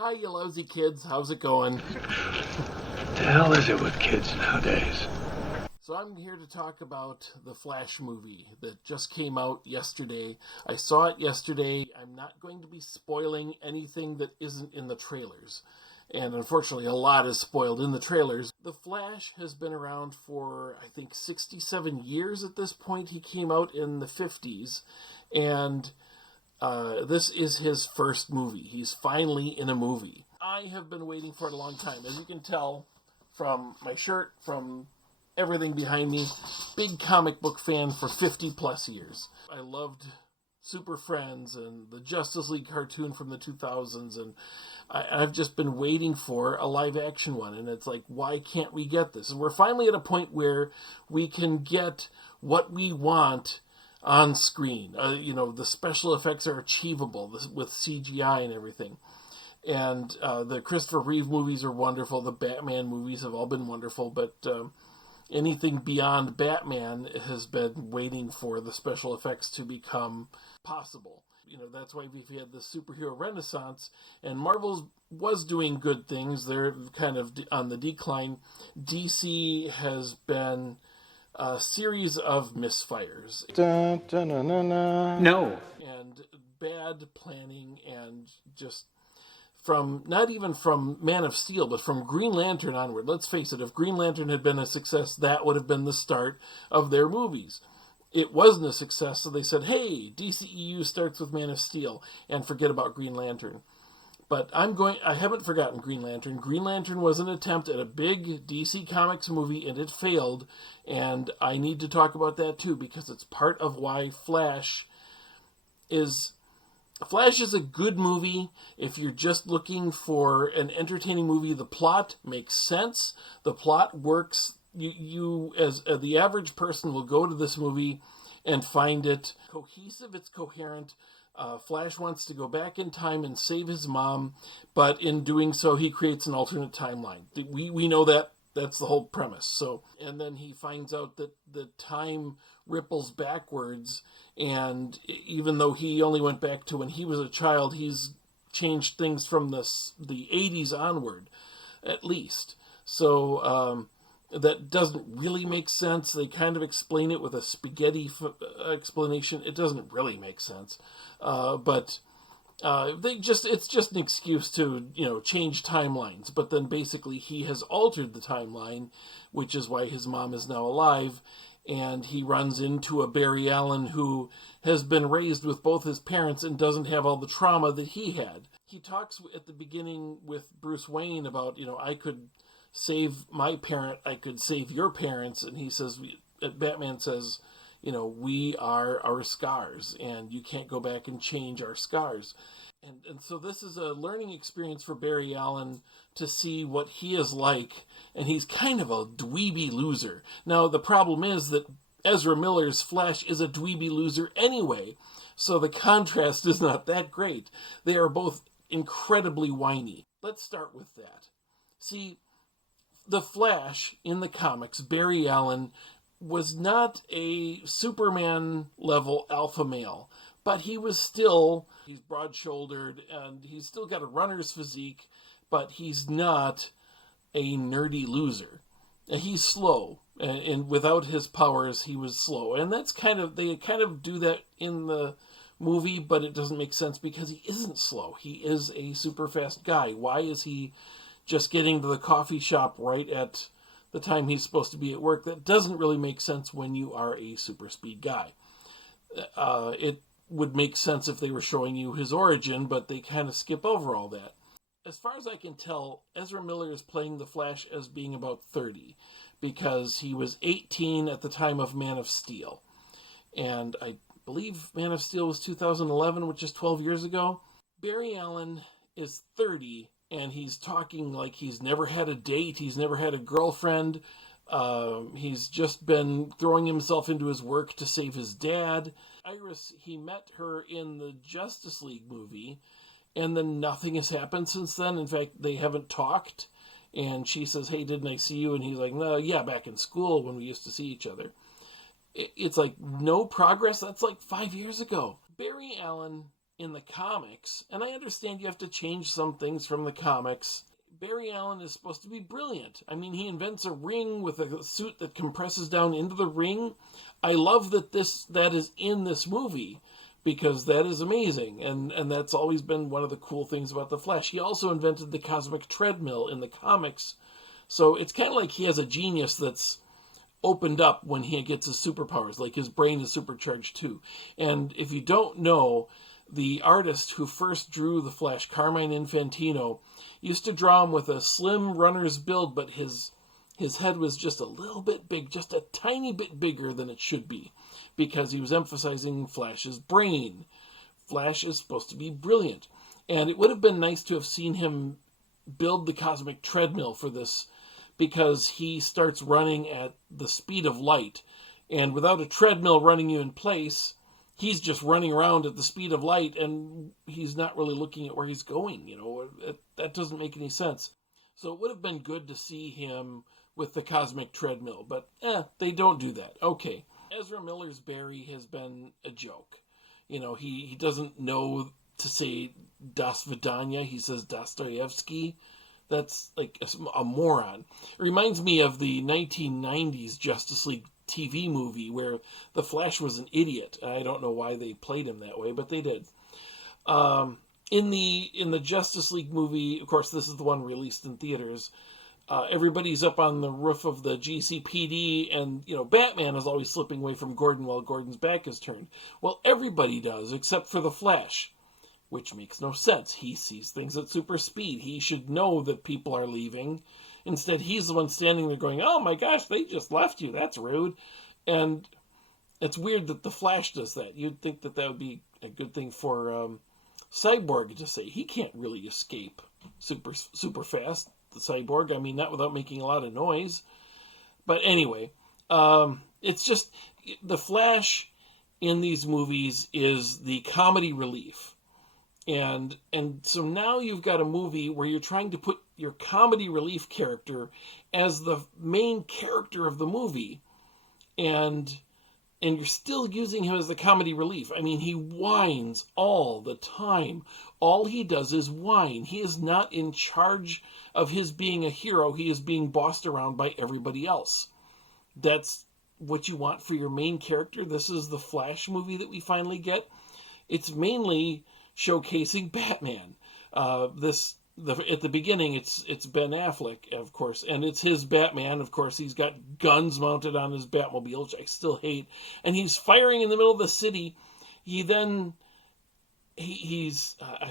Hi, you lousy kids. How's it going? The hell is it with kids nowadays? So I'm here to talk about the Flash movie that just came out yesterday. I saw it yesterday. I'm not going to be spoiling anything that isn't in the trailers. And unfortunately, a lot is spoiled in the trailers. The Flash has been around for, I think, 67 years at this point. He came out in the 50s. And this is his first movie. He's finally in a movie. I have been waiting for it a long time. As you can tell from my shirt, from everything behind me, big comic book fan for 50 plus years. I loved Super Friends and the Justice League cartoon from the 2000s, and I've just been waiting for a live action one, and it's like, why can't we get this? And we're finally at a point where we can get what we want on screen. The special effects are achievable with CGI and everything. And the Christopher Reeve movies are wonderful. The Batman movies have all been wonderful, but anything beyond Batman has been waiting for the special effects to become possible. That's why we've had the superhero renaissance, and Marvel was doing good things. They're kind of on the decline. DC has been a series of misfires. Dun, dun, dun, dun, dun. No. And bad planning, and just not even from Man of Steel, but from Green Lantern onward. Let's face it, if Green Lantern had been a success, that would have been the start of their movies. It wasn't a success, so they said, hey, DCEU starts with Man of Steel, and forget about Green Lantern. But I haven't forgotten Green Lantern. Green Lantern was an attempt at a big DC Comics movie, and it failed. And I need to talk about that too, because it's part of why Flash is a good movie. If you're just looking for an entertaining movie, the plot makes sense. The plot works. You as the average person will go to this movie and find it cohesive. It's coherent. Flash wants to go back in time and save his mom, but in doing so, he creates an alternate timeline. We know that. That's the whole premise. So, and then he finds out that the time ripples backwards, and even though he only went back to when he was a child, he's changed things from the 80s onward, at least. So, that doesn't really make sense. They kind of explain it with a spaghetti explanation. It doesn't really make sense. But it's just an excuse to, change timelines. But then basically he has altered the timeline, which is why his mom is now alive. And he runs into a Barry Allen who has been raised with both his parents and doesn't have all the trauma that he had. He talks at the beginning with Bruce Wayne about, I could save my parent, I could save your parents. And he says, Batman says, we are our scars, and you can't go back and change our scars. And so this is a learning experience for Barry Allen to see what he is like, and he's kind of a dweeby loser. Now, the problem is that Ezra Miller's Flash is a dweeby loser anyway, so the contrast is not that great. They are both incredibly whiny. Let's start with that. See, the Flash in the comics, Barry Allen, was not a Superman-level alpha male, but he's broad-shouldered, and he's still got a runner's physique, but he's not a nerdy loser. And he's slow, and without his powers, he was slow. And they kind of do that in the movie, but it doesn't make sense because he isn't slow. He is a super fast guy. Why is he just getting to the coffee shop right at the time he's supposed to be at work? That doesn't really make sense when you are a super speed guy. It would make sense if they were showing you his origin, but they kind of skip over all that. As far as I can tell, Ezra Miller is playing the Flash as being about 30, because he was 18 at the time of Man of Steel. And I believe Man of Steel was 2011, which is 12 years ago. Barry Allen is 30, and he's talking like he's never had a date, he's never had a girlfriend, he's just been throwing himself into his work to save his dad. Iris, he met her in the Justice League movie, and then nothing has happened since then. In fact, they haven't talked, and she says, hey, didn't I see you? And he's like, no, yeah, back in school when we used to see each other. It's like no progress. That's like 5 years ago. Barry Allen in the comics, and I understand you have to change some things from the comics, Barry Allen is supposed to be brilliant. I mean, he invents a ring with a suit that compresses down into the ring. I love that that is in this movie, because that is amazing, and that's always been one of the cool things about the Flash. He also invented the cosmic treadmill in the comics, so it's kind of like he has a genius that's opened up when he gets his superpowers, like his brain is supercharged too. And if you don't know, the artist who first drew the Flash, Carmine Infantino, used to draw him with a slim runner's build, but his head was just a little bit big, just a tiny bit bigger than it should be, because he was emphasizing Flash's brain. Flash is supposed to be brilliant. And it would have been nice to have seen him build the cosmic treadmill for this, because he starts running at the speed of light. And without a treadmill running you in place, he's just running around at the speed of light, and he's not really looking at where he's going. That doesn't make any sense. So it would have been good to see him with the cosmic treadmill, but they don't do that. Okay. Ezra Miller's Barry has been a joke. He doesn't know to say Das Vidanya. He says Dostoevsky. That's like a moron. It reminds me of the 1990s Justice League TV movie where the Flash was an idiot. I don't know why they played him that way, but they did. In the Justice League movie, of course, this is the one released in theaters. Everybody's up on the roof of the GCPD, and Batman is always slipping away from Gordon while Gordon's back is turned. Well, everybody does, except for the Flash, which makes no sense. He sees things at super speed. He should know that people are leaving. Instead, he's the one standing there going, "Oh my gosh, they just left you. That's rude." And it's weird that the Flash does that. You'd think that would be a good thing for Cyborg to say. He can't really escape super fast, the Cyborg. I mean, not without making a lot of noise. But anyway, it's just the Flash in these movies is the comedy relief. And so now you've got a movie where you're trying to put your comedy relief character as the main character of the movie, and you're still using him as the comedy relief. I mean, he whines all the time. All he does is whine. He is not in charge of his being a hero. He is being bossed around by everybody else. That's what you want for your main character. This is the Flash movie that we finally get. It's mainly showcasing Batman. At the beginning, it's Ben Affleck, of course, and it's his Batman. Of course, he's got guns mounted on his Batmobile, which I still hate, and he's firing in the middle of the city. I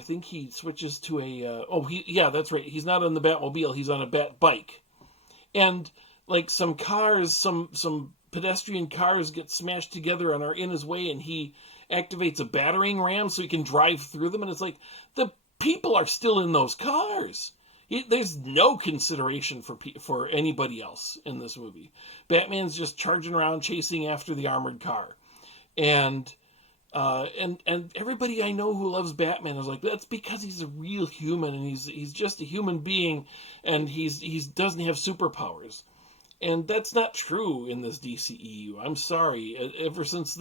think he switches to that's right. He's not on the Batmobile. He's on a Bat bike, and like some cars, some pedestrian cars get smashed together and are in his way, and he activates a battering ram so he can drive through them, and it's like the people are still in those cars. There's no consideration for anybody else in this movie. Batman's just charging around chasing after the armored car, and everybody I know who loves Batman is like, that's because he's a real human, and he's just a human being, and he doesn't have superpowers, and that's not true in this DCEU. I'm sorry. Ever since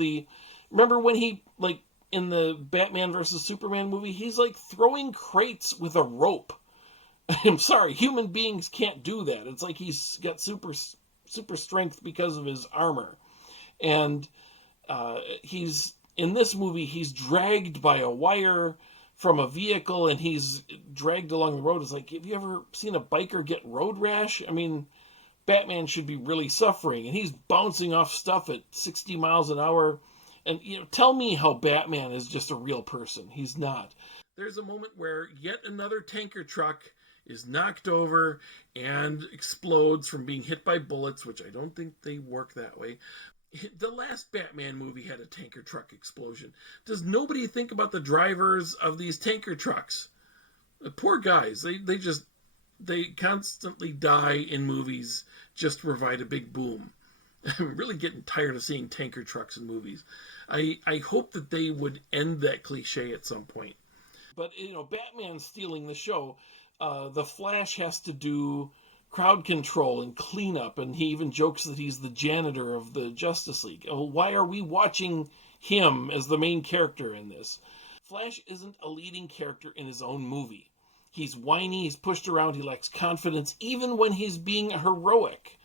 remember when he, like, in the Batman versus Superman movie, he's like throwing crates with a rope. I'm sorry, human beings can't do that. It's like he's got super strength because of his armor. And in this movie, he's dragged by a wire from a vehicle, and he's dragged along the road. It's like, have you ever seen a biker get road rash? I mean, Batman should be really suffering, and he's bouncing off stuff at 60 miles an hour. And, tell me how Batman is just a real person. He's not. There's a moment where yet another tanker truck is knocked over and explodes from being hit by bullets, which I don't think they work that way. The last Batman movie had a tanker truck explosion. Does nobody think about the drivers of these tanker trucks? The poor guys, they constantly die in movies just to provide a big boom. I'm really getting tired of seeing tanker trucks in movies. I hope that they would end that cliche at some point. But, Batman's stealing the show. The Flash has to do crowd control and cleanup, and he even jokes that he's the janitor of the Justice League. Well, why are we watching him as the main character in this? Flash isn't a leading character in his own movie. He's whiny, he's pushed around, he lacks confidence, even when he's being heroic.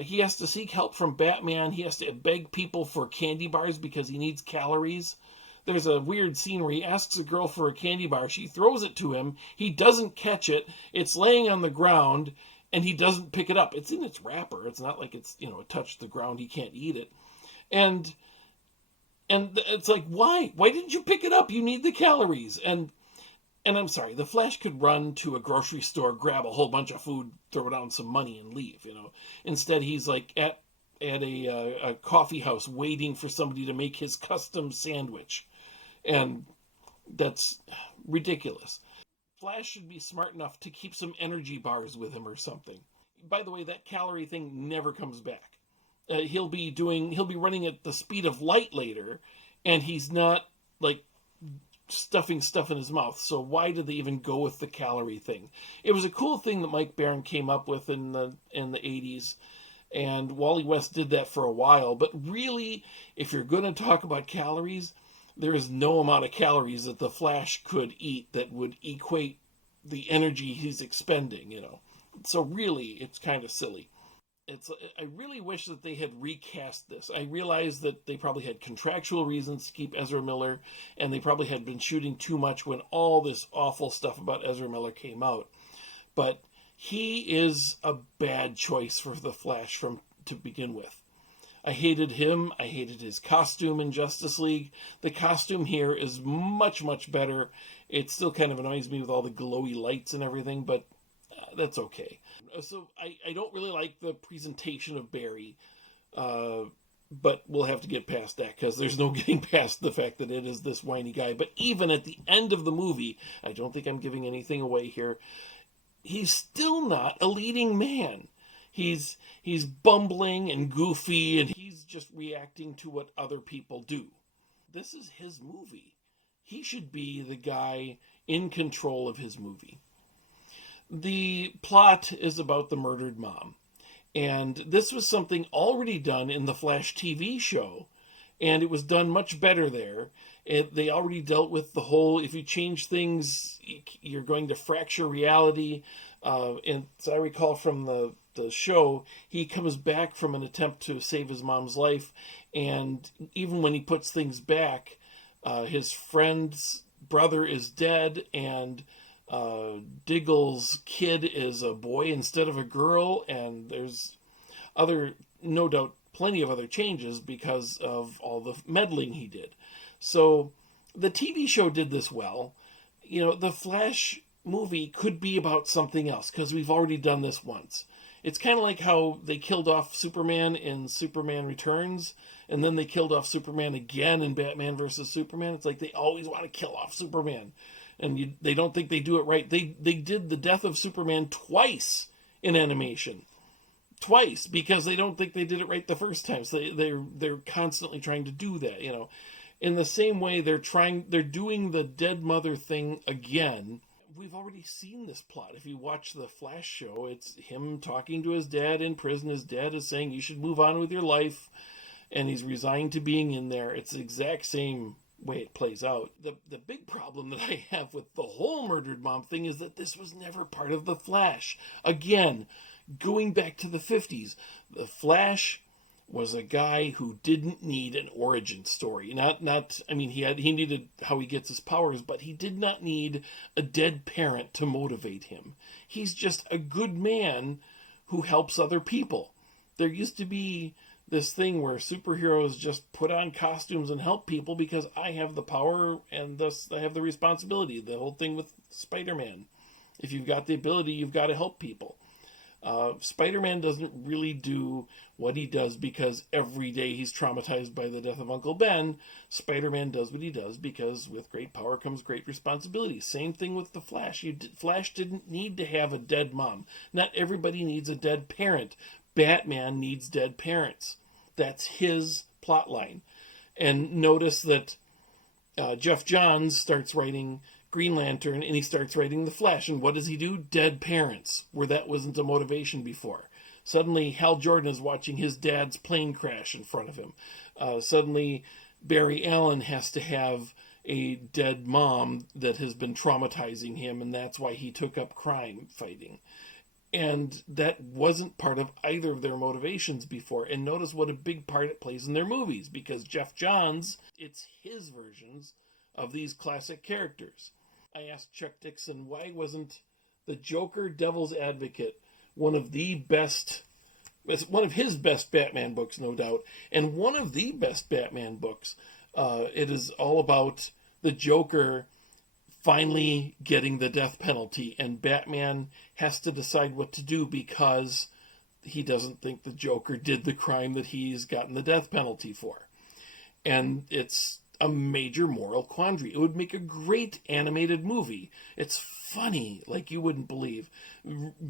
He has to seek help from Batman. He has to beg people for candy bars because he needs calories. There's a weird scene where he asks a girl for a candy bar. She throws it to him. He doesn't catch it. It's laying on the ground, and he doesn't pick it up. It's in its wrapper. It's not like it's, it touched the ground. He can't eat it. And it's like, why? Why didn't you pick it up? You need the calories. And I'm sorry, the Flash could run to a grocery store, grab a whole bunch of food, throw down some money, and leave, Instead, he's like at a coffee house waiting for somebody to make his custom sandwich. And that's ridiculous. Flash should be smart enough to keep some energy bars with him or something. By the way, that calorie thing never comes back. He'll be running at the speed of light later, and he's not like stuffing stuff in his mouth. So why did they even go with the calorie thing? It was a cool thing that Mike Baron came up with in the 80s, and Wally West did that for a while. But really, if you're going to talk about calories, there is no amount of calories that the Flash could eat that would equate the energy he's expending, So really, it's kind of silly. I really wish that they had recast this. I realize that they probably had contractual reasons to keep Ezra Miller, and they probably had been shooting too much when all this awful stuff about Ezra Miller came out. But he is a bad choice for the Flash to begin with. I hated him. I hated his costume in Justice League. The costume here is much, much better. It still kind of annoys me with all the glowy lights and everything, but that's okay. So I don't really like the presentation of Barry, but we'll have to get past that because there's no getting past the fact that it is this whiny guy. But even at the end of the movie, I don't think I'm giving anything away here, he's still not a leading man. He's bumbling and goofy, and he's just reacting to what other people do. This is his movie. He should be the guy in control of his movie. The plot is about the murdered mom. And this was something already done in the Flash TV show, and it was done much better there. They already dealt with the whole, if you change things, you're going to fracture reality. And as I recall from the show, he comes back from an attempt to save his mom's life, and even when he puts things back, his friend's brother is dead, and Diggle's kid is a boy instead of a girl, and there's no doubt plenty of other changes because of all the meddling he did. So the TV show did this well. The Flash movie could be about something else because we've already done this once. It's kind of like how they killed off Superman in Superman Returns, and then they killed off Superman again in Batman vs. Superman. It's like they always want to kill off Superman. And they don't think they do it right. They did the death of Superman twice in animation. Twice, because they don't think they did it right the first time. So they're constantly trying to do that, In the same way, they're doing the dead mother thing again. We've already seen this plot. If you watch the Flash show, it's him talking to his dad in prison. His dad is saying, you should move on with your life. And he's resigned to being in there. It's the exact same way it plays out. The big problem that I have with the whole murdered mom thing is that this was never part of the Flash. Again, going back to the 50s, the Flash was a guy who didn't need an origin story. He needed how he gets his powers, but he did not need a dead parent to motivate him. He's just a good man who helps other people. There used to be this thing where superheroes just put on costumes and help people because I have the power and thus I have the responsibility. The whole thing with Spider-Man. If you've got the ability, you've got to help people. Spider-Man doesn't really do what he does because every day he's traumatized by the death of Uncle Ben. Spider-Man does what he does because with great power comes great responsibility. Same thing with the Flash. Flash didn't need to have a dead mom. Not everybody needs a dead parent. Batman needs dead parents. That's his plot line. And notice that Jeff Johns starts writing Green Lantern and he starts writing The Flash. And what does he do? Dead parents, where that wasn't a motivation before. Suddenly, Hal Jordan is watching his dad's plane crash in front of him. Suddenly, Barry Allen has to have a dead mom that has been traumatizing him, and that's why he took up crime fighting. And that wasn't part of either of their motivations before. And notice what a big part it plays in their movies, because Geoff Johns, it's his versions of these classic characters. I asked Chuck Dixon, why wasn't the Joker Devil's Advocate one of his best Batman books, no doubt, and one of the best Batman books. It is all about the Joker finally getting the death penalty, and Batman has to decide what to do because he doesn't think the Joker did the crime that he's gotten the death penalty for. And it's a major moral quandary. It would make a great animated movie. It's funny like you wouldn't believe.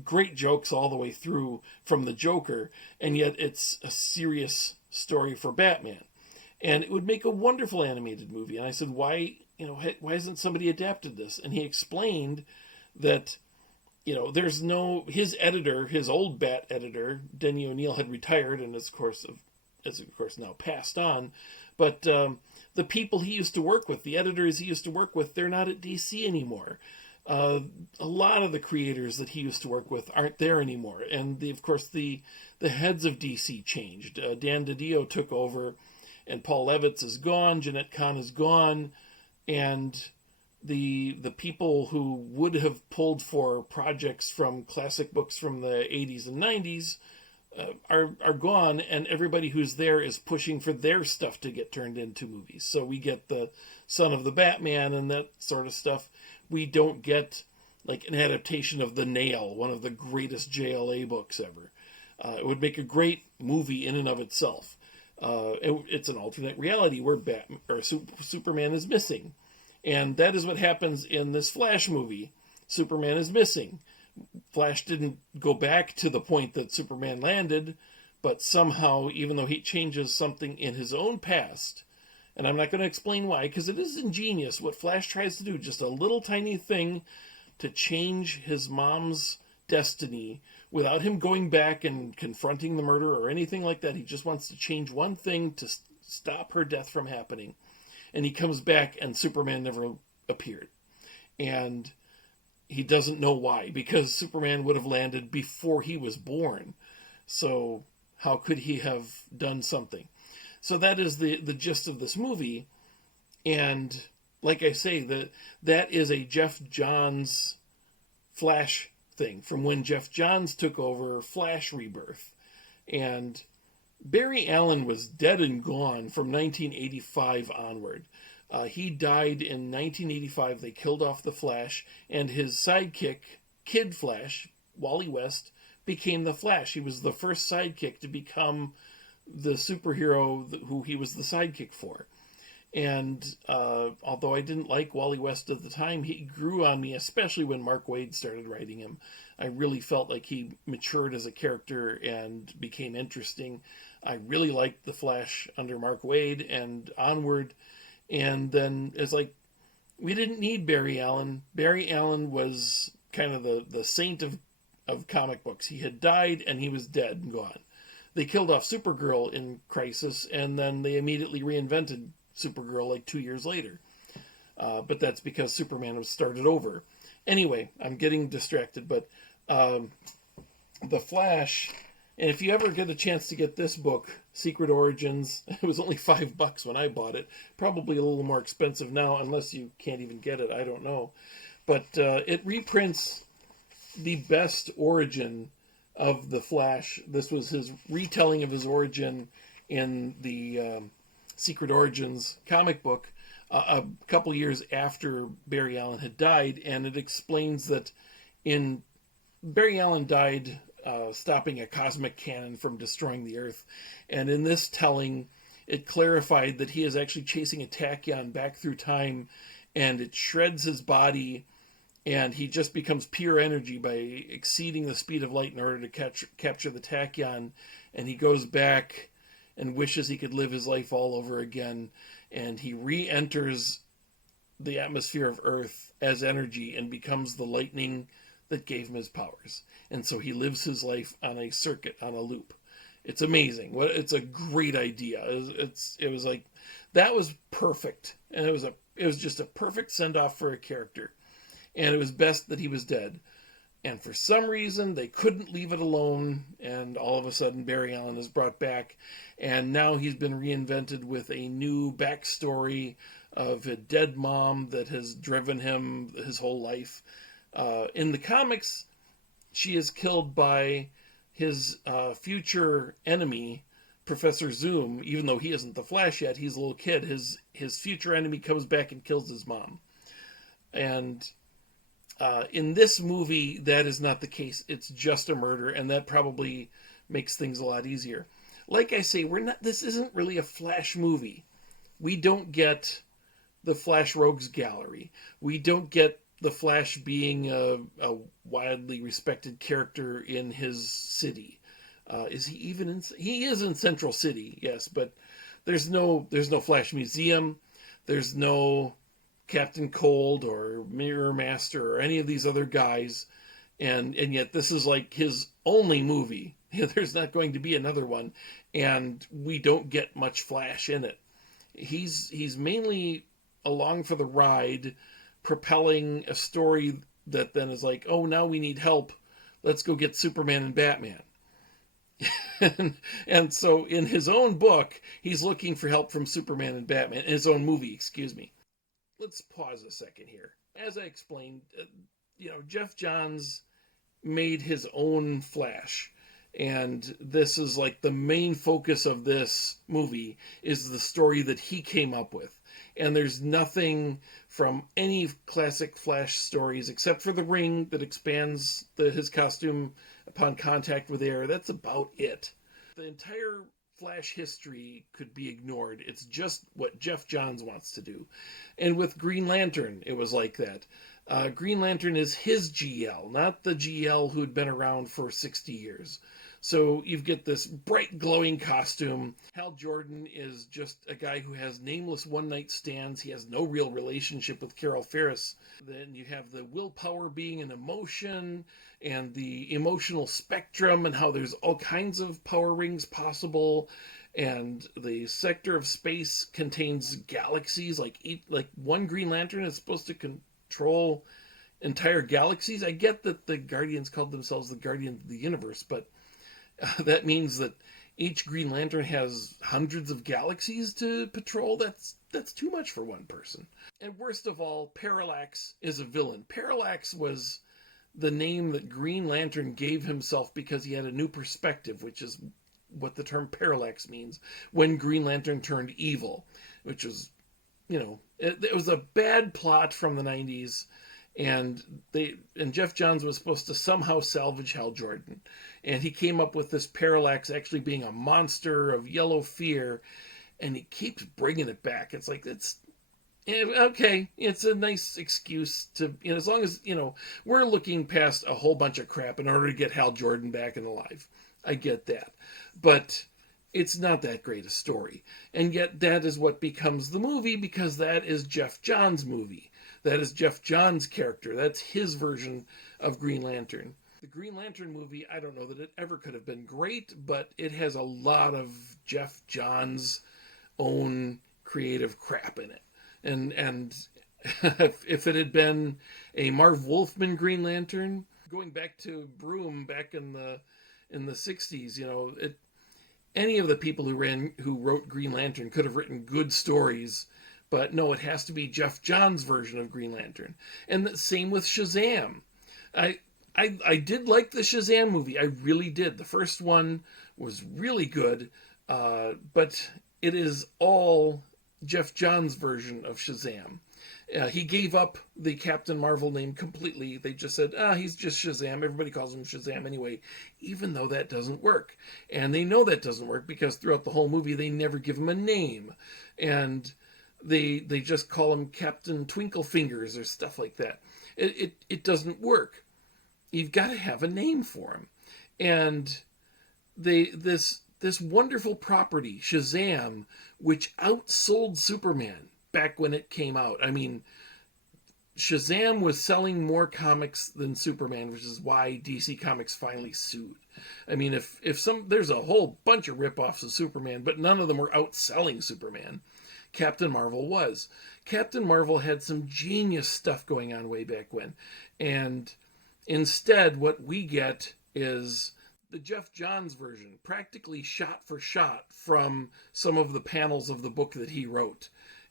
Great jokes all the way through from the Joker, and yet it's a serious story for Batman. And it would make a wonderful animated movie. And I said, why hasn't somebody adapted this? And he explained that, there's his editor, his old Bat editor, Denny O'Neil, had retired and is of course now passed on. But the people he used to work with, the editors he used to work with, they're not at DC anymore. A lot of the creators that he used to work with aren't there anymore. And of course the heads of DC changed. Dan DiDio took over, and Paul Levitz is gone, Jeanette Kahn is gone, and the people who would have pulled for projects from classic books from the 80s and 90s are gone, and everybody who's there is pushing for their stuff to get turned into movies. So we get the Son of the Batman and that sort of stuff. We don't get like an adaptation of The Nail, one of the greatest JLA books ever. It would make a great movie in and of itself. It's an alternate reality where Superman is missing. And that is what happens in this Flash movie. Superman is missing. Flash didn't go back to the point that Superman landed, but somehow, even though he changes something in his own past, and I'm not going to explain why, because it is ingenious what Flash tries to do, just a little tiny thing to change his mom's destiny without him going back and confronting the murder or anything like that. He just wants to change one thing to stop her death from happening. And he comes back and Superman never appeared. And he doesn't know why, because Superman would have landed before he was born. So how could he have done something? So that is the gist of this movie. And like I say, that is a Geoff Johns Flash thing from when Geoff Johns took over Flash Rebirth. And Barry Allen was dead and gone from 1985 onward. He died in 1985. They killed off the Flash, and his sidekick, Kid Flash, Wally West, became the Flash. He was the first sidekick to become the superhero who he was the sidekick for. And although I didn't like Wally West at the time, he grew on me, especially when Mark Waid started writing him. I really felt like he matured as a character and became interesting. I really liked the Flash under Mark Waid and onward. And then it's like, we didn't need Barry Allen. Barry Allen was kind of the saint of comic books. He had died and he was dead and gone. They killed off Supergirl in Crisis, and then they immediately reinvented Supergirl like 2 years later. But that's because Superman was started over. Anyway, I'm getting distracted, but The Flash, and if you ever get a chance to get this book, Secret Origins, it was only $5 when I bought it. Probably a little more expensive now, unless you can't even get it. I don't know. But it reprints the best origin of the Flash. This was his retelling of his origin in the Secret Origins comic book a couple years after Barry Allen had died, and it explains that Barry Allen died stopping a cosmic cannon from destroying the Earth, and in this telling, it clarified that he is actually chasing a tachyon back through time, and it shreds his body, and he just becomes pure energy by exceeding the speed of light in order to capture the tachyon, and he goes back and wishes he could live his life all over again, and he re-enters the atmosphere of Earth as energy and becomes the lightning that gave him his powers. And so he lives his life on a circuit, on a loop. It's amazing. It's a great idea. It was like, that was perfect. And it was a It was just a perfect send-off for a character. And it was best that he was dead. And for some reason, they couldn't leave it alone, and all of a sudden Barry Allen is brought back, and now he's been reinvented with a new backstory of a dead mom that has driven him his whole life. In the comics, she is killed by his future enemy, Professor Zoom. Even though he isn't the Flash yet, he's a little kid. His future enemy comes back and kills his mom. And in this movie, that is not the case. It's just a murder, and that probably makes things a lot easier. Like I say, this isn't really a Flash movie. We don't get the Flash Rogues Gallery. We don't get the Flash being a widely respected character in his city. Is he even in? He is in Central City, yes, but there's no Flash Museum. There's no Captain Cold or Mirror Master or any of these other guys, and yet this is like his only movie. There's not going to be another one, and we don't get much Flash in it. He's mainly along for the ride, propelling a story that then is like, oh, now we need help. Let's go get Superman and Batman. and so in his own book, he's looking for help from Superman and Batman. In his own movie, excuse me. Let's pause a second here. As I explained, Geoff Johns made his own Flash. And this is like the main focus of this movie is the story that he came up with. And there's nothing from any classic Flash stories except for the ring that expands his costume upon contact with air. That's about it. The entire Flash history could be ignored. It's just what Geoff Johns wants to do. And with Green Lantern, it was like that. Green Lantern is his GL, not the GL who had been around for 60 years. So you get this bright, glowing costume. Hal Jordan is just a guy who has nameless one-night stands. He has no real relationship with Carol Ferris. Then you have the willpower being an emotion, and the emotional spectrum, and how there's all kinds of power rings possible. And the sector of space contains galaxies. Like one Green Lantern is supposed to control entire galaxies. I get that the Guardians called themselves the Guardians of the Universe, but that means that each Green Lantern has hundreds of galaxies to patrol. That's too much for one person. And worst of all, Parallax is a villain. Parallax was the name that Green Lantern gave himself because he had a new perspective, which is what the term parallax means, when Green Lantern turned evil, which was, it was a bad plot from the 90s. And Geoff Johns was supposed to somehow salvage Hal Jordan. And he came up with this Parallax actually being a monster of yellow fear. And he keeps bringing it back. It's like, okay, it's a nice excuse to, as long as, we're looking past a whole bunch of crap in order to get Hal Jordan back and alive. I get that. But it's not that great a story. And yet that is what becomes the movie, because that is Geoff Johns' movie. That is Geoff Johns' character. That's his version of Green Lantern. The Green Lantern movie, I don't know that it ever could have been great, but it has a lot of Geoff Johns' own creative crap in it. And if it had been a Marv Wolfman Green Lantern, going back to Broom back in the 60s, any of the people who wrote Green Lantern could have written good stories. But no, it has to be Geoff Johns' version of Green Lantern. And the same with Shazam. I did like the Shazam movie. I really did. The first one was really good. But it is all Geoff Johns' version of Shazam. He gave up the Captain Marvel name completely. They just said, he's just Shazam. Everybody calls him Shazam anyway, even though that doesn't work. And they know that doesn't work because throughout the whole movie, they never give him a name. And they just call him Captain Twinkle-Fingers or stuff like that. It doesn't work. You've got to have a name for him. And this wonderful property, Shazam, which outsold Superman back when it came out. I mean, Shazam was selling more comics than Superman, which is why DC Comics finally sued. I mean, there's a whole bunch of ripoffs of Superman, but none of them were outselling Superman. Captain Marvel was. Captain Marvel had some genius stuff going on way back when. And instead, what we get is the Jeff Johns version, practically shot for shot from some of the panels of the book that he wrote.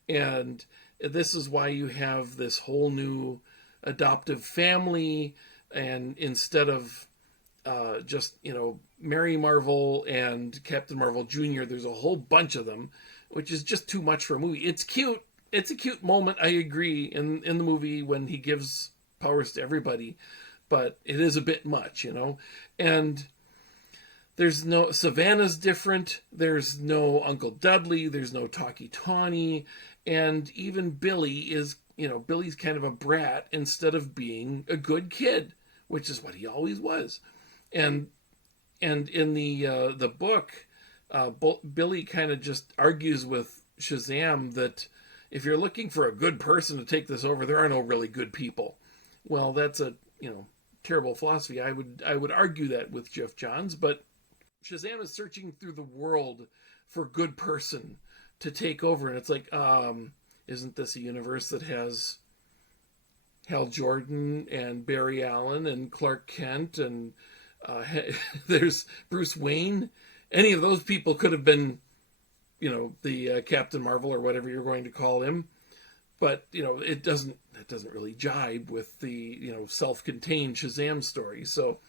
And this is why you have this whole new adoptive family, and instead of just, Mary Marvel and Captain Marvel Jr., there's a whole bunch of them, which is just too much for a movie. It's cute. It's a cute moment, I agree, in the movie when he gives powers to everybody, but it is a bit much, And there's no... Savannah's different. There's no Uncle Dudley. There's no Talkie Tawny. And even Billy is, Billy's kind of a brat instead of being a good kid, which is what he always was. And in the book, Billy kind of just argues with Shazam that if you're looking for a good person to take this over, there are no really good people. Well, that's a terrible philosophy. I would argue that with Jeff Johns, but Shazam is searching through the world for a good person to take over, and it's like, isn't this a universe that has Hal Jordan and Barry Allen and Clark Kent and there's Bruce Wayne? Any of those people could have been, the Captain Marvel or whatever you're going to call him, but it doesn't really jibe with the self-contained Shazam story. So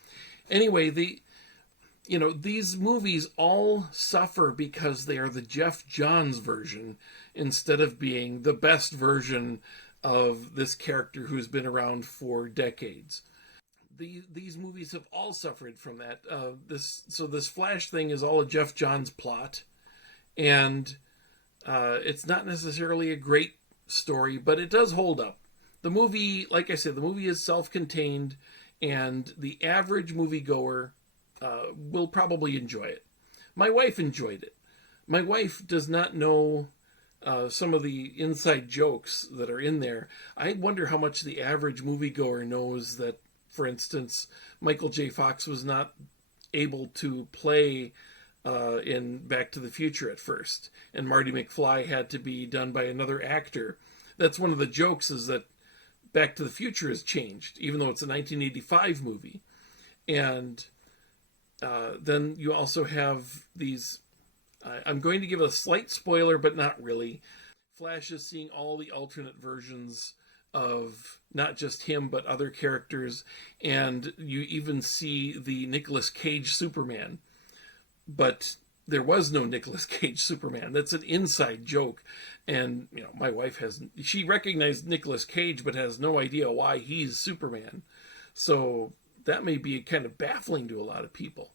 anyway, these movies all suffer because they are the Jeff Johns version instead of being the best version of this character who's been around for decades. These movies have all suffered from that. This Flash thing is all a Jeff Johns plot, and it's not necessarily a great story, but it does hold up. The movie, like I said, the movie is self-contained, and the average moviegoer will probably enjoy it. My wife enjoyed it. My wife does not know some of the inside jokes that are in there. I wonder how much the average moviegoer knows that, for instance, Michael J. Fox was not able to play in Back to the Future at first, and Marty McFly had to be done by another actor. That's one of the jokes, is that Back to the Future has changed, even though it's a 1985 movie. And then you also have these... I'm going to give a slight spoiler, but not really. Flash is seeing all the alternate versions of not just him, but other characters. And you even see the Nicolas Cage Superman. But there was no Nicolas Cage Superman. That's an inside joke. And, my wife she recognized Nicolas Cage, but has no idea why he's Superman. So that may be kind of baffling to a lot of people.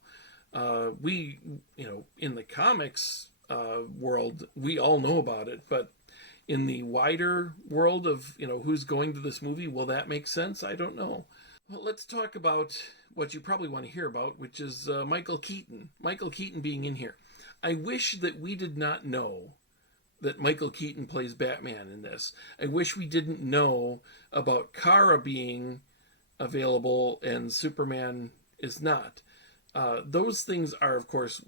We, in the comics world, we all know about it, but in the wider world of, who's going to this movie, will that make sense? I don't know. Well, let's talk about what you probably want to hear about, which is Michael Keaton. Michael Keaton being in here. I wish that we did not know that Michael Keaton plays Batman in this. I wish we didn't know about Kara being available and Superman is not. Those things are, of course,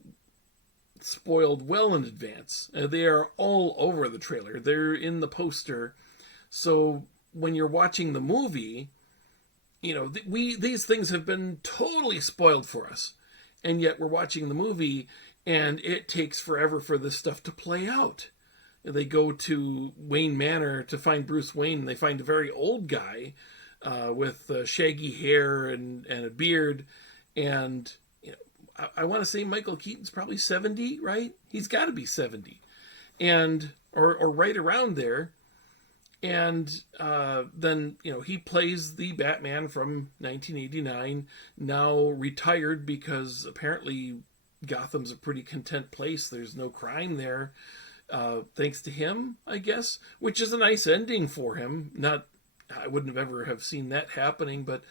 spoiled well in advance. They are all over the trailer. They're in the poster. So when you're watching the movie, these things have been totally spoiled for us. And yet we're watching the movie, and it takes forever for this stuff to play out. They go to Wayne Manor to find Bruce Wayne, and they find a very old guy with shaggy hair and a beard. And I want to say Michael Keaton's probably 70, right? He's got to be 70, and or right around there. And then he plays the Batman from 1989, now retired because apparently Gotham's a pretty content place. There's no crime there, thanks to him, I guess, which is a nice ending for him. I wouldn't have ever have seen that happening, but.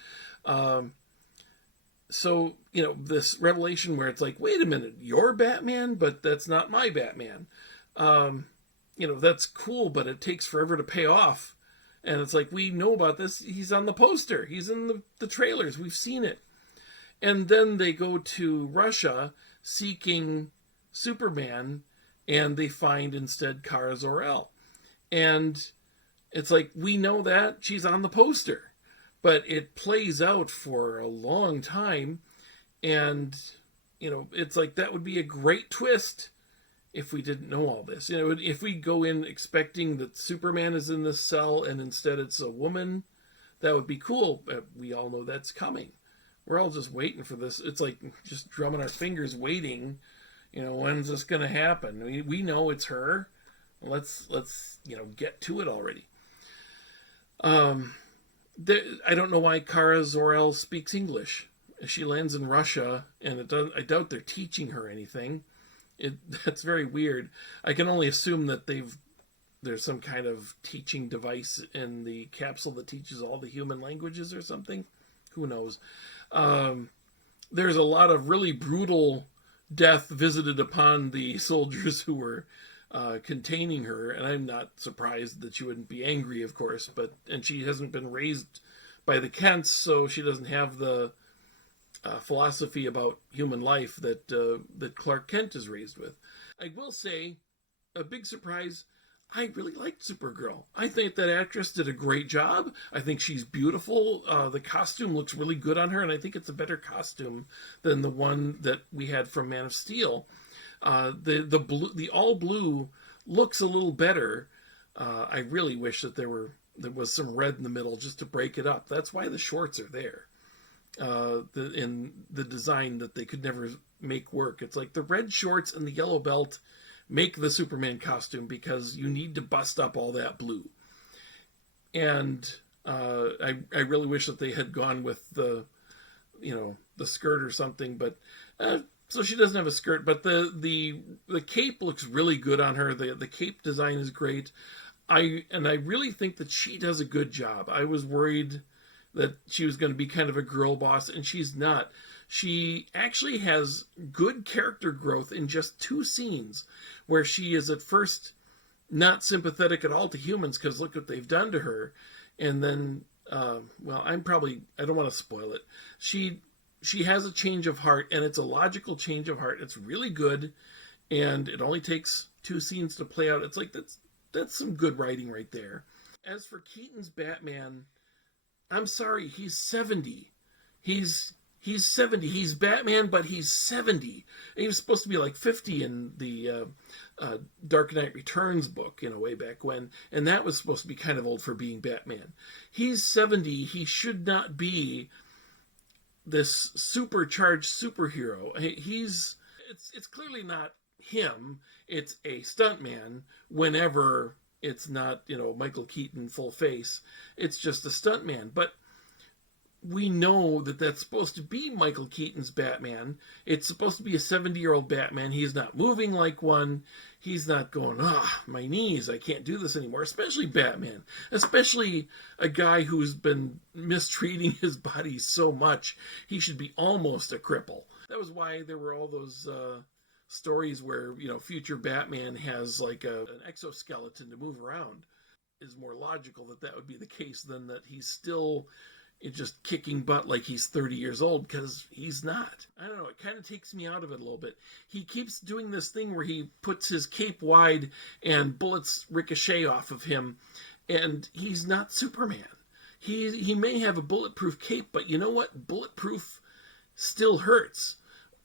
So, this revelation where it's like, wait a minute, you're Batman, but that's not my Batman. That's cool, but it takes forever to pay off. And it's like, we know about this. He's on the poster. He's in the trailers. We've seen it. And then they go to Russia seeking Superman, and they find instead Kara Zor-El. And it's like, we know that she's on the poster, but it plays out for a long time. And, it's like, that would be a great twist if we didn't know all this. If we go in expecting that Superman is in this cell and instead it's a woman, that would be cool. But we all know that's coming. We're all just waiting for this. It's like just drumming our fingers, waiting. When's this going to happen? We know it's her. Let's get to it already. I don't know why Kara Zor-El speaks English. She lands in Russia, and I doubt they're teaching her anything. That's very weird. I can only assume that there's some kind of teaching device in the capsule that teaches all the human languages or something. Who knows? There's a lot of really brutal death visited upon the soldiers who were containing her, and I'm not surprised that she wouldn't be angry, of course, and she hasn't been raised by the Kents, so she doesn't have the philosophy about human life that Clark Kent is raised with. I will say, a big surprise, I really liked Supergirl. I think that actress did a great job. I think she's beautiful. The costume looks really good on her, and I think it's a better costume than the one that we had from Man of Steel. The all blue looks a little better. I really wish that there was some red in the middle just to break it up. That's why the shorts are there. In the design that they could never make work. It's like the red shorts and the yellow belt make the Superman costume because you need to bust up all that blue. And I really wish that they had gone with the skirt or something, but so she doesn't have a skirt, but the cape looks really good on her. The cape design is great. I really think that she does a good job. I was worried that she was going to be kind of a girl boss, and she's not. She actually has good character growth in just 2 scenes where she is at first not sympathetic at all to humans because look what they've done to her. And then, I don't want to spoil it. She has a change of heart, and it's a logical change of heart. It's really good, and it only takes 2 scenes to play out. It's like, that's some good writing right there. As for Keaton's Batman, I'm sorry, he's 70. He's 70. He's Batman, but he's 70. And he was supposed to be like 50 in the Dark Knight Returns book, way back when. And that was supposed to be kind of old for being Batman. He's 70. He should not be this supercharged superhero. It's clearly not him. It's a stuntman whenever it's not, Michael Keaton full face. It's just a stuntman. But we know that that's supposed to be Michael Keaton's Batman. It's supposed to be a 70-year-old Batman. He's not moving like one. He's not going, my knees, I can't do this anymore. Especially Batman. Especially a guy who's been mistreating his body so much. He should be almost a cripple. That was why there were all those stories where, future Batman has like an exoskeleton to move around. Is more logical that would be the case than that he's still just kicking butt like he's 30 years old, because he's not. I don't know, it kind of takes me out of it a little bit. He keeps doing this thing where he puts his cape wide and bullets ricochet off of him, and he's not Superman. He may have a bulletproof cape, but you know what? Bulletproof still hurts.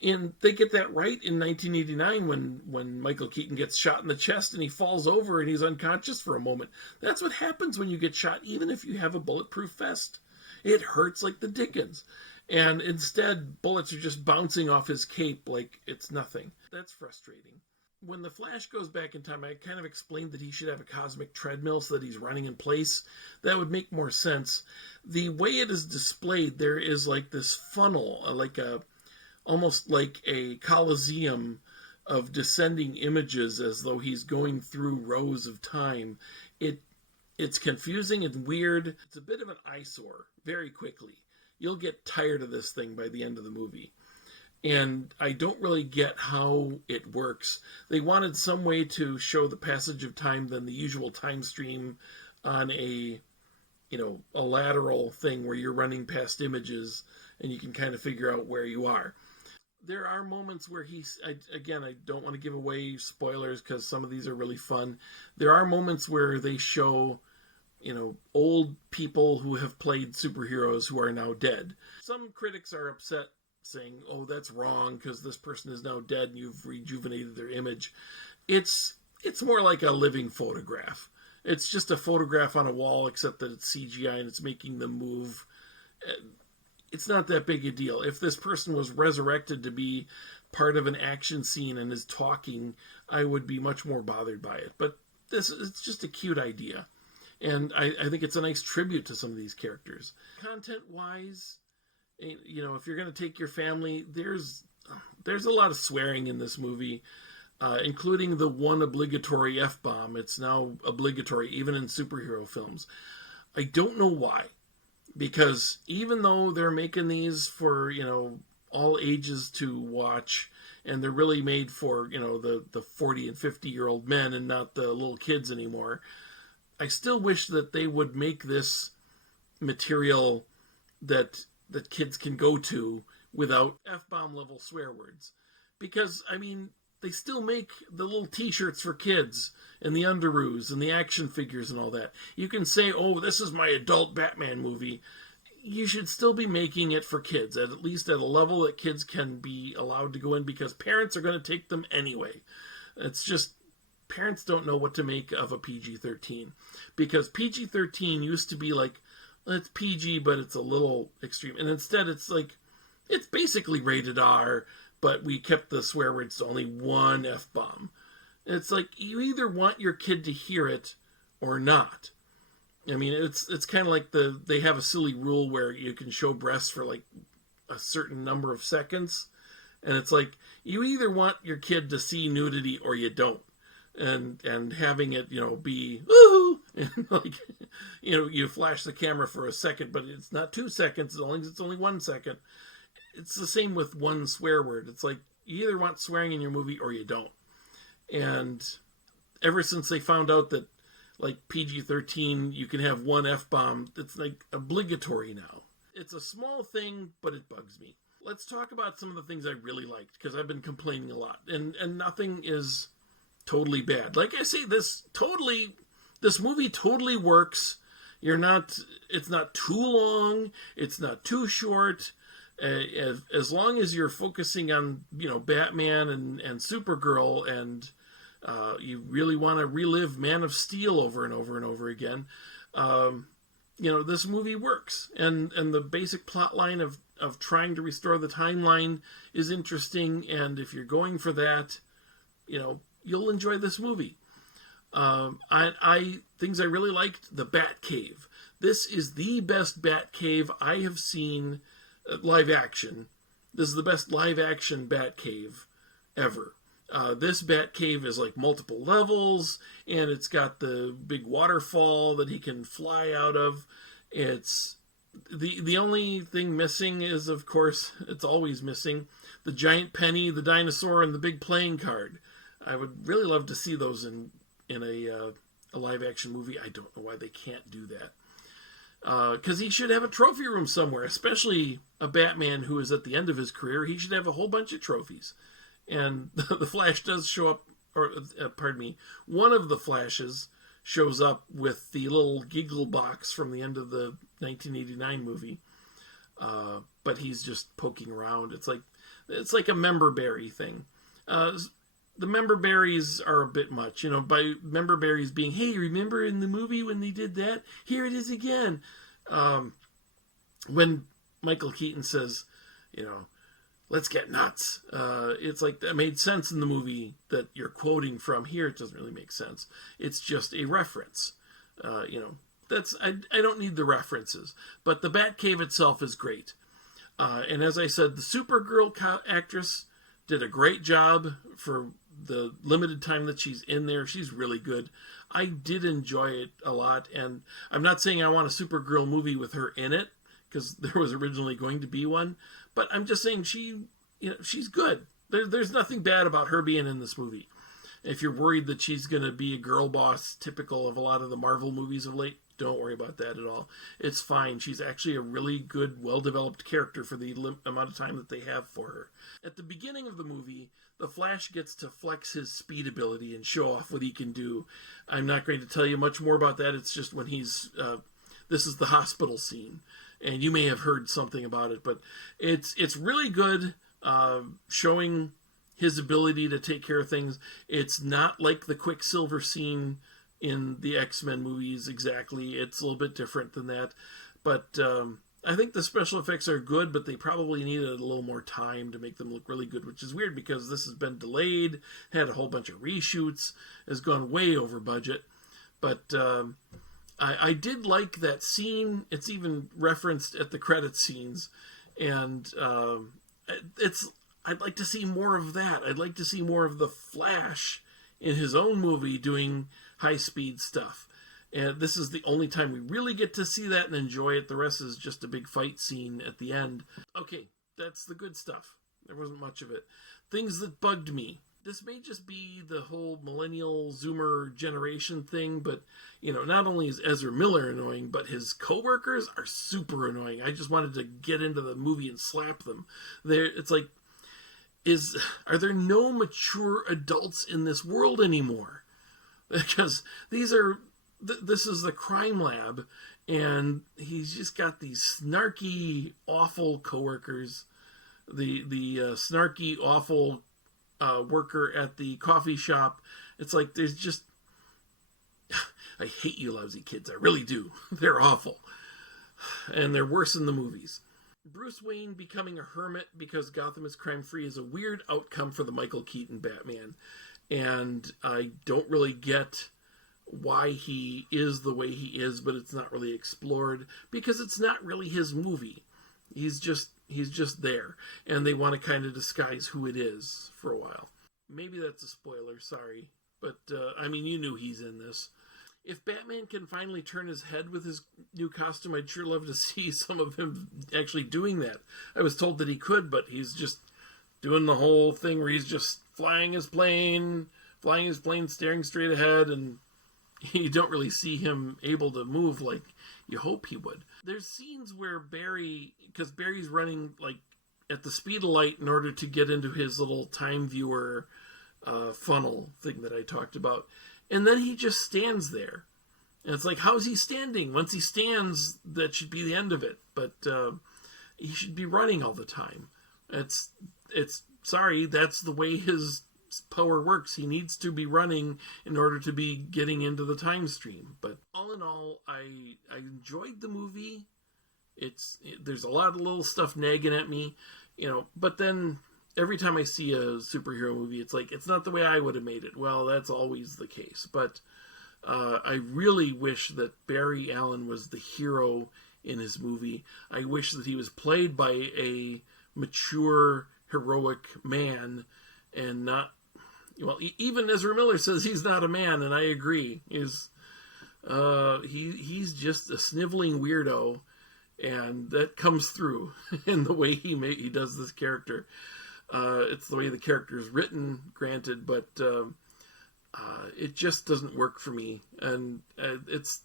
And they get that right in 1989 when Michael Keaton gets shot in the chest and he falls over and he's unconscious for a moment. That's what happens when you get shot, even if you have a bulletproof vest. It hurts like the dickens. And instead, bullets are just bouncing off his cape like it's nothing. That's frustrating. When the Flash goes back in time, I kind of explained that he should have a cosmic treadmill so that he's running in place. That would make more sense. The way it is displayed, there is like this funnel, almost like a coliseum of descending images as though he's going through rows of time. It's confusing and weird. It's a bit of an eyesore very quickly. You'll get tired of this thing by the end of the movie. And I don't really get how it works. They wanted some way to show the passage of time than the usual time stream on a lateral thing where you're running past images and you can kind of figure out where you are. there are moments where I don't want to give away spoilers because some of these are really fun. There are moments where they show, old people who have played superheroes who are now dead. Some critics are upset saying, oh, that's wrong because this person is now dead and you've rejuvenated their image. It's more like a living photograph. It's just a photograph on a wall, except that it's CGI and it's making them move. It's not that big a deal. If this person was resurrected to be part of an action scene and is talking, I would be much more bothered by it. But it's just a cute idea. And I think it's a nice tribute to some of these characters. Content-wise, if you're going to take your family, there's a lot of swearing in this movie, including the one obligatory F-bomb. It's now obligatory, even in superhero films. I don't know why. Because even though they're making these for, all ages to watch, and they're really made for, the 40 and 50-year-old men and not the little kids anymore, I still wish that they would make this material that kids can go to without F-bomb level swear words. Because, they still make the little t-shirts for kids and the underoos and the action figures and all that. You can say, oh, this is my adult Batman movie. You should still be making it for kids, at least at a level that kids can be allowed to go in, because parents are going to take them anyway. It's just, parents don't know what to make of a PG-13. Because PG-13 used to be like, well, it's PG, but it's a little extreme. And instead it's like, it's basically rated R, but we kept the swear words to only one F-bomb. It's like, you either want your kid to hear it or not. It's kind of like they have a silly rule where you can show breasts for like a certain number of seconds. And it's like, you either want your kid to see nudity or you don't. And having it, be, woohoo! And like, you flash the camera for a second, but it's not 2 seconds, as long as it's only 1 second. It's the same with one swear word. It's like, you either want swearing in your movie or you don't. And ever since they found out that, like, PG-13, you can have one F-bomb, it's, like, obligatory now. It's a small thing, but it bugs me. Let's talk about some of the things I really liked, because I've been complaining a lot. And nothing is totally bad. Like I say, this movie totally works. It's not too long. It's not too short. As long as you're focusing on, Batman and Supergirl, and you really want to relive Man of Steel over and over and over again, this movie works. And the basic plot line of trying to restore the timeline is interesting. And if you're going for that, you'll enjoy this movie. Things I really liked, the Batcave. This is the best Batcave I have seen live action. This is the best live action Batcave ever. This Batcave is like multiple levels, and it's got the big waterfall that he can fly out of. It's the only thing missing is, of course, it's always missing, the giant penny, the dinosaur, and the big playing card. I would really love to see those in a live action movie. I don't know why they can't do that. Because he should have a trophy room somewhere, especially a Batman who is at the end of his career. He should have a whole bunch of trophies. And the Flash does show up, one of the Flashes shows up with the little giggle box from the end of the 1989 movie. But he's just poking around. It's like a member berry thing. The member berries are a bit much, by member berries being, hey, remember in the movie when they did that? Here it is again. When Michael Keaton says, let's get nuts. It's like that made sense in the movie that you're quoting from. Here it doesn't really make sense. It's just a reference. I don't need the references. But the Batcave itself is great. And as I said, the Supergirl actress did a great job for the limited time that she's in there. She's really good. I did enjoy it a lot, and I'm not saying I want a Supergirl movie with her in it, because there was originally going to be one, but I'm just saying she's good. There's nothing bad about her being in this movie. If you're worried that she's going to be a girl boss, typical of a lot of the Marvel movies of late, Don't worry about that at all. It's fine. She's actually a really good, well-developed character for the amount of time that they have for her. At the beginning of the movie, the Flash gets to flex his speed ability and show off what he can do. I'm not going to tell you much more about that. It's just when he's... this is the hospital scene, and you may have heard something about it, but it's really good, showing his ability to take care of things. It's not like the Quicksilver scene in the X-Men movies exactly. It's a little bit different than that. But I think the special effects are good, but they probably needed a little more time to make them look really good, which is weird because this has been delayed, had a whole bunch of reshoots, has gone way over budget. But I did like that scene. It's even referenced at the credit scenes. And I'd like to see more of that. I'd like to see more of the Flash in his own movie doing high-speed stuff. And this is the only time we really get to see that and enjoy it. The rest is just a big fight scene at the end. Okay, that's the good stuff. There wasn't much of it. Things that bugged me. This may just be the whole millennial Zoomer generation thing, but, not only is Ezra Miller annoying, but his coworkers are super annoying. I just wanted to get into the movie and slap them. It's like, are there no mature adults in this world anymore? Because this is the crime lab, and he's just got these snarky, awful coworkers. The snarky, awful worker at the coffee shop. It's like there's just... I hate you lousy kids. I really do. They're awful. And they're worse in the movies. Bruce Wayne becoming a hermit because Gotham is crime-free is a weird outcome for the Michael Keaton Batman. And I don't really get why he is the way he is, but it's not really explored because it's not really his movie. He's just there, and they want to kind of disguise who it is for a while. Maybe that's a spoiler, sorry, but you knew he's in this. If Batman can finally turn his head with his new costume, I'd sure love to see some of him actually doing that. I was told that he could, but he's just doing the whole thing where he's just flying his plane, staring straight ahead, and you don't really see him able to move like you hope he would. There's scenes where because Barry's running like at the speed of light in order to get into his little time viewer funnel thing that I talked about. And then he just stands there. And it's like, how's he standing? Once he stands, that should be the end of it. But he should be running all the time. It's sorry, that's the way his power works. He needs to be running in order to be getting into the time stream. But all in all, I enjoyed the movie. There's a lot of little stuff nagging at me, but then every time I see a superhero movie, it's like, it's not the way I would have made it. Well, that's always the case. But I really wish that Barry Allen was the hero in his movie. I wish that he was played by a mature, heroic man and not... Well, even Ezra Miller says he's not a man, and I agree. He's just a sniveling weirdo, and that comes through in the way he does this character. It's the way the character is written, granted, but it just doesn't work for me. And it's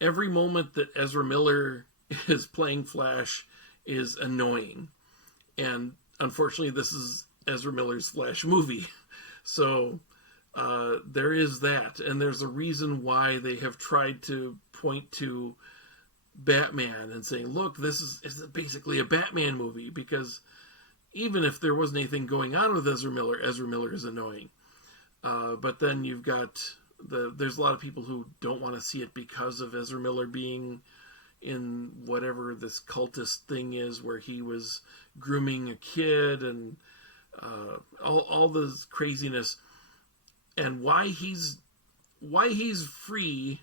every moment that Ezra Miller is playing Flash is annoying. And unfortunately, this is Ezra Miller's Flash movie. So there is that. And there's a reason why they have tried to point to Batman and saying, look, this is basically a Batman movie, because even if there wasn't anything going on with Ezra Miller is annoying. But then you've got there's a lot of people who don't want to see it because of Ezra Miller being in whatever this cultist thing is where he was grooming a kid and all this craziness, and why he's free.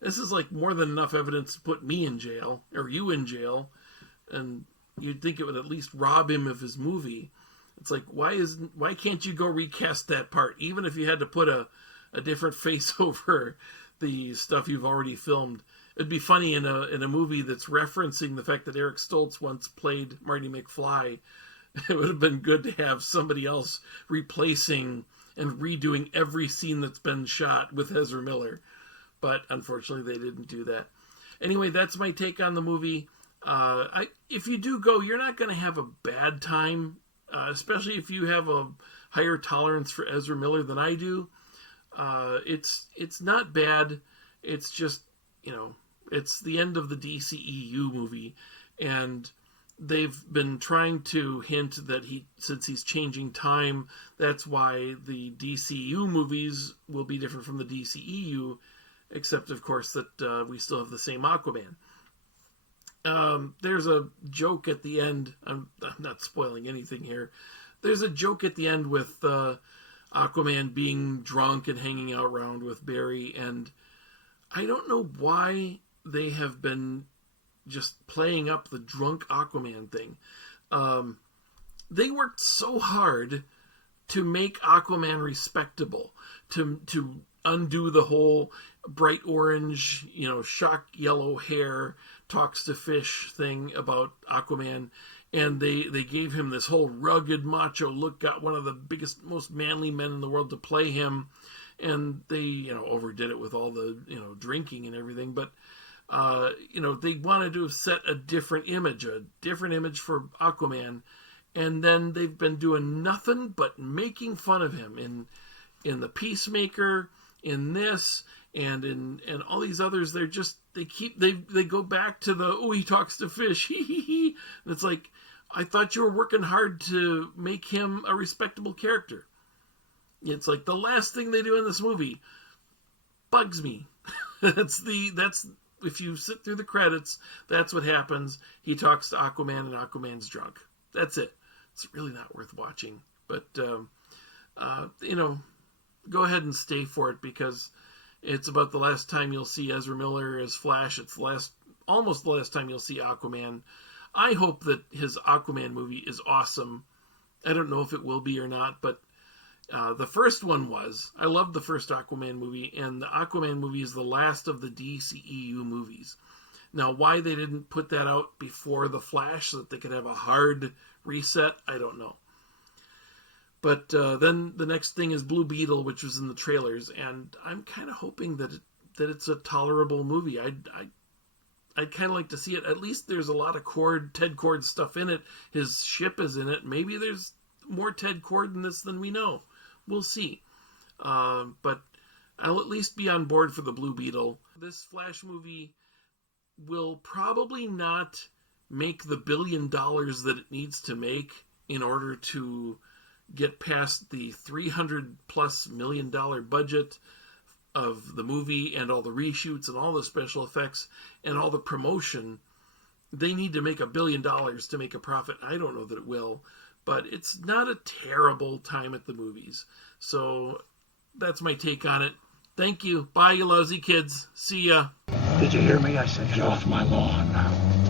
This is like more than enough evidence to put me in jail or you in jail, and you'd think it would at least rob him of his movie. It's like, why can't you go recast that part, even if you had to put a different face over the stuff you've already filmed? It'd be funny in a movie that's referencing the fact that Eric Stoltz once played Marty McFly. It would have been good to have somebody else replacing and redoing every scene that's been shot with Ezra Miller. but unfortunately they didn't do that. Anyway, that's my take on the movie. If you do go, you're not going to have a bad time, especially if you have a higher tolerance for Ezra Miller than I do. It's not bad. It's just, it's the end of the DCEU movie, and they've been trying to hint that since he's changing time, that's why the DCU movies will be different from the DCEU, except of course that we still have the same Aquaman. There's a joke at the end. I'm not spoiling anything here. There's a joke at the end with Aquaman being drunk and hanging out around with Barry, and I don't know why they have been just playing up the drunk Aquaman thing. They worked so hard to make Aquaman respectable, to undo the whole bright orange, shock yellow hair, talks to fish thing about Aquaman, and they gave him this whole rugged macho look, got one of the biggest, most manly men in the world to play him, and they overdid it with all the drinking and everything, but they wanted to set a different image for Aquaman, and then they've been doing nothing but making fun of him in the Peacemaker, in this, and in all these others. They go back to he talks to fish, and it's like, I thought you were working hard to make him a respectable character. It's like the last thing they do in this movie bugs me. That's if you sit through the credits, that's what happens. He talks to Aquaman, and Aquaman's drunk. That's it. It's really not worth watching. But go ahead and stay for it, because it's about the last time you'll see Ezra Miller as Flash. It's almost the last time you'll see Aquaman. I hope that his Aquaman movie is awesome. I don't know if it will be or not, but the first one was. I loved the first Aquaman movie, and the Aquaman movie is the last of the DCEU movies. Now, why they didn't put that out before The Flash so that they could have a hard reset, I don't know. But then the next thing is Blue Beetle, which was in the trailers, and I'm kind of hoping that it's a tolerable movie. I'd kind of like to see it. At least there's a lot of Ted Kord stuff in it. His ship is in it. Maybe there's more Ted Kord in this than we know. We'll see. But I'll at least be on board for the Blue Beetle. This Flash movie will probably not make the $1 billion that it needs to make in order to get past the $300+ million budget of the movie and all the reshoots and all the special effects and all the promotion. They need to make $1 billion to make a profit. I don't know that it will, but it's not a terrible time at the movies. So that's my take on it. Thank you. Bye, you lousy kids. See ya. Did you hear me? I said, get off my lawn.